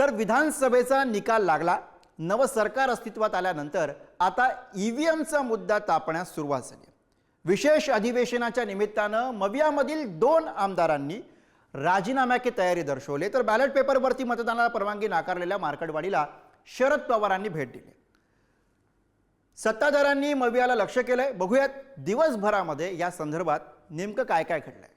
तर विधानसभेचा निकाल लागला. नवं सरकार अस्तित्वात आल्यानंतर आता ई व्ही एमचा मुद्दा तापण्यास सुरुवात झाली. विशेष अधिवेशनाच्या निमित्तानं मवियामधील दोन आमदारांनी राजीनाम्याची तयारी दर्शवली. तर बॅलेट पेपरवरती मतदानाला परवानगी नाकारलेल्या मार्कडवाडीला शरद पवारांनी भेट दिली. सत्ताधाऱ्यांनी मवियाला लक्ष केलंय. बघूयात दिवसभरामध्ये या संदर्भात नेमकं काय काय घडलंय.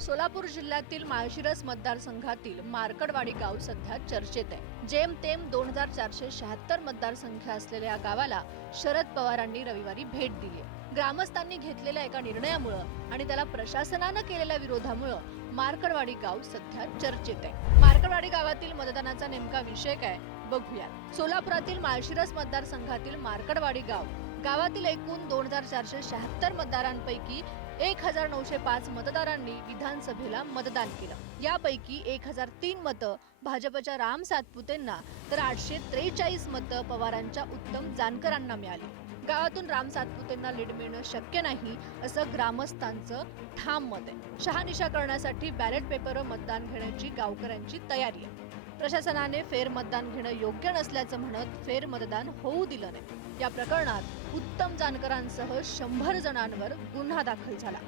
सोलापूर जिल्ह्यातील माळशिरस मतदारसंघातील मार्कडवाडी गाव सध्या चर्चेत आहे. जेमतेम दोन हजार चारशे शहात्तर मतदारसंख्या असलेल्या या गावाला शरद पवारांनी रविवारी भेट दिली ग्रामस्थांनी घेतलेल्या एका निर्णयामुळं आणि त्याला प्रशासनानं केलेल्या विरोधामुळं मार्कडवाडी गाव सध्या चर्चेत आहे. मार्कडवाडी गावातील मतदानाचा नेमका विषय काय बघूया सोलापुरातील माळशिरस मतदारसंघातील मार्कडवाडी गाव गावातील एकूण दोन हजार चारशे शहात्तर मतदारांपैकी एक हजार नऊशे पाच मतदारांनी विधानसभेला मतदान केलं. यापैकी एक हजार तीन मतं भाजपच्या राम सातपुतेंना तर आठशे त्रेचाळीस मतं पवारांच्या उत्तम जानकरांना मिळाली. गावातून राम सातपुतेंना लीड मिळणं शक्य नाही असं ग्रामस्थांचं ठाम मत आहे. शहानिशा करण्यासाठी बॅलेट पेपरवर मतदान घेण्याची गावकऱ्यांची तयारी आहे. प्रशासनाने फेर मतदान घेणं योग्य नसल्याचं म्हणत फेर मतदान होऊ दिलं नाही. या प्रकरणात उत्तम जानकरांसह शंभर जणांवर गुन्हा दाखल झाला.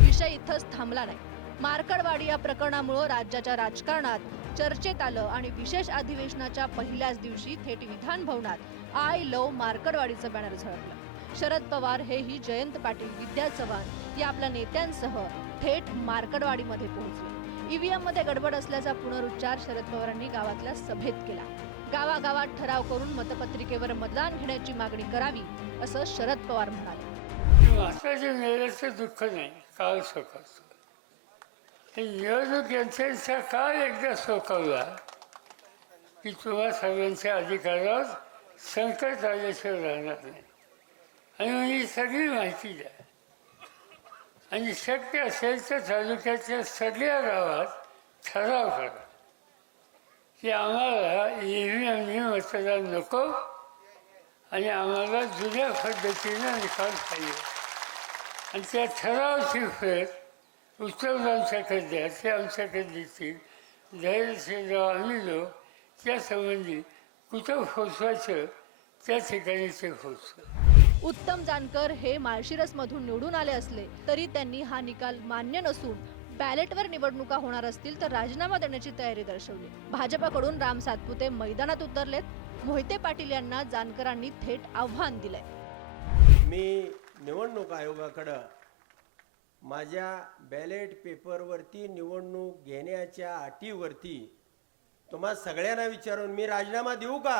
विषय इथंच थांबला नाही. मार्कडवाडी या प्रकरणामुळं राज्याच्या राजकारणात चर्चेत आलं आणि विशेष अधिवेशनाच्या पहिल्याच दिवशी थेट विधान भवनात आय लव मार्कडवाडीचं बॅनर झळकलं. शरद पवार हेही जयंत पाटील विद्या चव्हाण या आपल्या नेत्यांसह थेट मार्कडवाडीमध्ये पोहोचले. ईव्हीएममध्ये गडबड असल्याचा पुनरुच्चार शरद पवारांनी गावातल्या सभेत केला. गावागावात ठराव करून मतपत्रिकेवर मतदान घेण्याची मागणी करावी असं शरद पवार म्हणाले. दुःख नाही काळ सोकावतो निवडणूक काळ एकदा सोकावला की तुम्हा सगळ्यांच्या अधिकारावर संकट आल्याशिवाय राहणार नाही. आणि मग ही सगळी माहिती द्या. आणि शक्य असेल तर तालुक्याच्या सगळ्या गावात ठराव करा. की आम्हाला ई व्ही मतदान नको आणि आम्हाला जुन्या पद्धतीनं निकाल पाहिजे आणि त्या ठरावची फेर उत्सव आमच्याकडे द्या ते आमच्याकडे देतील धैर्यशीलराव आम्ही लो त्यासंबंधी कुठं पोचवायचं त्या ठिकाणी ते पोचवं उत्तम जानकर हे माळशिरस मधून निवडून आले असले तरी त्यांनी हा निकाल मान्य नसून बॅलेटवर निवडणुका होणार असतील तर राजीनामा देण्याची तयारी दर्शवली. भाजपाकडून राम सातपुते मैदानात उतरलेत. मोहिते पाटील यांना जानकरांनी थेट आव्हान दिलंय. मी निवडणूक आयोगाकडं माझ्या बॅलेट पेपरवरती निवडणूक घेण्याच्या अटीवरती तुम्हा सगळ्यांना विचारून मी राजीनामा देऊ का?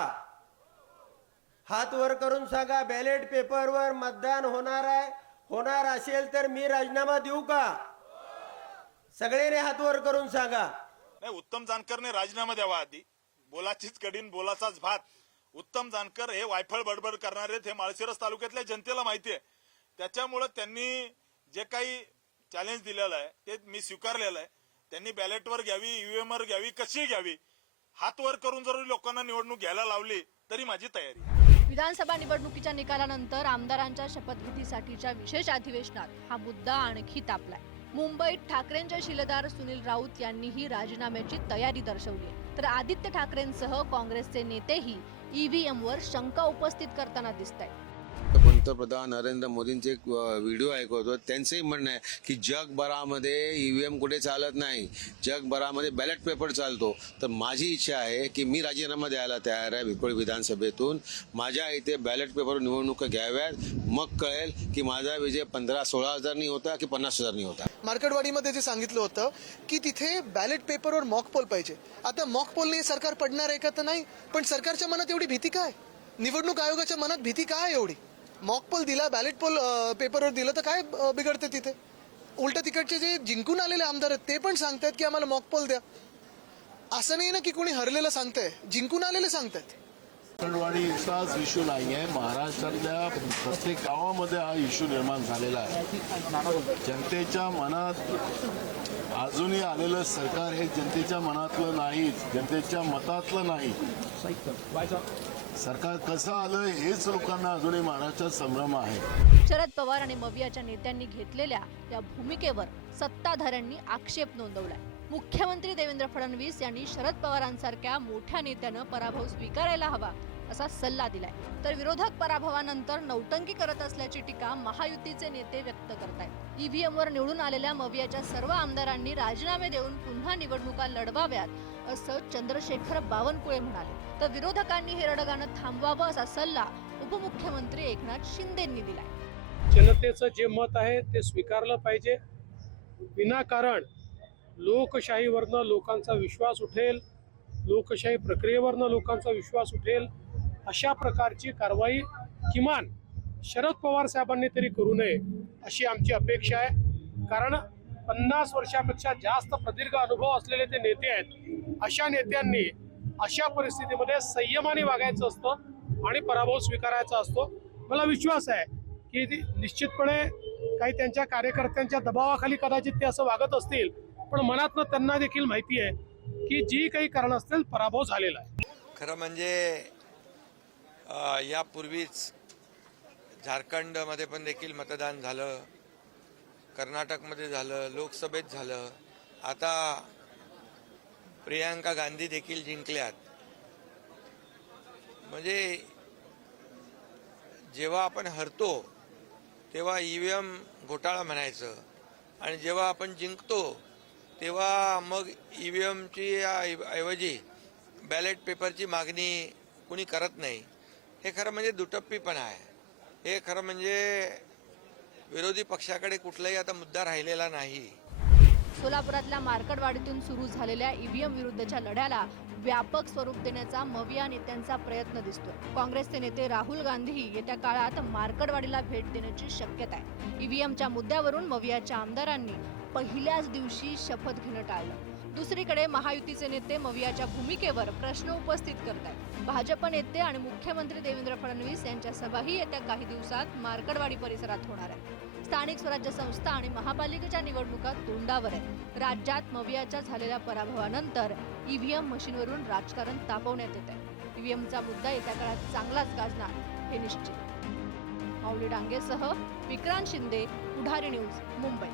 हात वर करून सांगा बॅलेट पेपरवर मतदान होणार आहे होणार असेल तर मी राजीनामा देऊ का? सगळ्यांनी हात वर करून सांगा. नाही उत्तम जानकरने राजीनामा द्यावा आधी. बोलाचीच कडीन बोलाचाच भात. उत्तम जानकर हे वायफळ बडबड करणारे आहेत, हे माळशिरस तालुक्यातल्या जनतेला माहिती आहे. त्याच्यामुळं त्यांनी जे काही चॅलेंज दिलेलं आहे ते मी स्वीकारलेलं आहे. त्यांनी बॅलेटवर घ्यावी ईव्हीएम वर घ्यावी कशी घ्यावी हात वर करून जर लोकांना निवडणूक घ्यायला लावली तरी माझी तयारी. विधानसभा निवडणुकीच्या निकालानंतर आमदारांच्या शपथविधीसाठीच्या विशेष अधिवेशनात हा मुद्दा आणखी तापलाय. मुंबईत ठाकरेंच्या शिलेदार सुनील राऊत यांनीही राजीनाम्याची तयारी दर्शवली आहे. तर आदित्य ठाकरेंसह काँग्रेसचे नेतेही ईव्हीएमवर शंका उपस्थित करताना दिसत आहेत पंतप्रधान नरेंद्र मोदींचे एक व्हिडिओ ऐकवतो. त्यांचंही म्हणणं आहे की जगभरामध्ये ईव्हीएम कुठे चालत नाही. जगभरामध्ये बॅलेट पेपर चालतो. तर माझी इच्छा आहे की मी राजीनामा द्यायला तयार आहे विकोळी विधानसभेतून. माझ्या इथे बॅलेट पेपर निवडणुका घ्याव्यात. मग कळेल की माझा विजय पंधरा सोळा हजारनी होता की पन्नास हजारनी होता. मार्केटवाडीमध्ये जे सांगितलं होतं की तिथे बॅलेट पेपरवर मॉक पोल पाहिजे. आता मॉक पोलने सरकार पडणार आहे का तर नाही पण सरकारच्या मनात एवढी भीती काय? निवडणूक आयोगाच्या मनात भीती काय एवढी? मॉक पोल दिला बॅलेट पोल पेपरवर दिलं तर काय अं, बिघडते तिथे? उलट तिकडचे जे जिंकून आलेले आमदार आहेत ते पण सांगतायत की आम्हाला मॉक पोल द्या. असं नाही ना की कोणी हरलेलं सांगतंय जिंकून आलेले सांगतायत. इतकाच इश्यू नाही आहे महाराष्ट्रातल्या प्रत्येक गावामध्ये हा इश्यू निर्माण झालेला आहे. जनतेच्या मनात अजूनही आलेलं सरकार हे जनतेच्या मनातलं नाही जनतेच्या मतातलं नाही सरकार कसं आलं हेच लोकांना अजूनही महाराष्ट्रात संभ्रम आहे. शरद पवार आणि मवियाच्या नेत्यांनी घेतलेल्या या भूमिकेवर सत्ताधाऱ्यांनी आक्षेप नोंदवलाय. मुख्यमंत्री देवेंद्र फडणवीस यांनी शरद पवारांसारख्या मोठ्या नेत्यानं पराभव स्वीकारायला हवा असा सल्ला दिलाय. तर विरोधक पराभवानंतर नौटंकी करत असल्याची टीका महायुतीचे नेते व्यक्त करतायत. ईव्हीएमवर निवडून आलेल्या मवियाच्या सर्व आमदारांनी राजीनामे देऊन पुन्हा निवडणुका लढवाव्यात असं चंद्रशेखर बावनकुळे म्हणाले. तर विरोधकांनी हे रडगाणं थांबवावं असा सल्ला उपमुख्यमंत्री एकनाथ शिंदेंनी दिलाय. जनतेचं जे मत आहे ते स्वीकारलं पाहिजे. विनाकारण लोकशाहीवरनं लोकांचा विश्वास उठेल लोकशाही प्रक्रियेवरनं लोकांचा विश्वास उठेल अशा प्रकारची कारवाई किमान शरद पवार साहेबांनी तरी करू नये अशी आमची अपेक्षा आहे. कारण पन्नास वर्षापेक्षा जास्त प्रदीर्घ अनुभव असलेले ते नेते आहेत. अशा नेत्यांनी अशा परिस्थितीमध्ये संयमाने वागायचं असतं आणि पराभव स्वीकारायचा असतो. मला विश्वास आहे की ती निश्चितपणे काही त्यांच्या कार्यकर्त्यांच्या दबावाखाली कदाचित ते असं वागत असतील. पण मनातनं त्यांना देखील माहिती आहे की जी काही कारण असतील पराभव झालेला आहे. खरं म्हणजे यापूर्वीच झारखंडमध्ये पण देखील मतदान झालं कर्नाटकमध्ये झालं लोकसभेत झालं. आता प्रियांका गांधी देखील जिंकल्यात. म्हणजे जेव्हा आपण हरतो तेव्हा ई व्ही एम घोटाळा म्हणायचं. आणि जेव्हा आपण जिंकतो तेव्हा मग ई व्ही एमची ऐवजी बॅलेट पेपरची मागणी कुणी करत नाही. हे खरं म्हणजे दुटप्पीपणा आहे. हे खरं म्हणजे विरोधी पक्षाकडे कुठलाही आता मुद्दा राहिलेला नाही. सोलापुरातल्या मार्केटवाडीतून सुरू झालेल्या ईव्हीएम विरुद्धच्या लढ्याला व्यापक स्वरूप देण्याचा मविया नेत्यांचा प्रयत्न दिसतोय. काँग्रेसचे नेते राहुल गांधी येत्या काळात मार्कडवाडीला भेट देण्याची शक्यता आहे. ईव्हीएमच्या मुद्द्यावरून मवियाच्या आमदारांनी पहिल्याच दिवशी शपथ घेणं टाळलं. दुसरीकडे महायुतीचे नेते मवियाच्या भूमिकेवर प्रश्न उपस्थित करत आहेत भाजप नेते आणि मुख्यमंत्री देवेंद्र फडणवीस यांच्या सभाही येत्या काही दिवसात मार्कडवाडी परिसरात होणार आहेत. स्थानिक स्वराज्य संस्था आणि महापालिकेच्या निवडणुका तोंडावर आहेत. राज्यात मवियाच्या झालेल्या पराभवानंतर ईव्हीएम मशीनवरून राजकारण तापवण्यात येत आहे ईव्हीएमचा मुद्दा येत्या काळात चांगलाच गाजणार हे निश्चित. माऊली डांगेसह विक्रांत शिंदे पुढारी न्यूज मुंबई.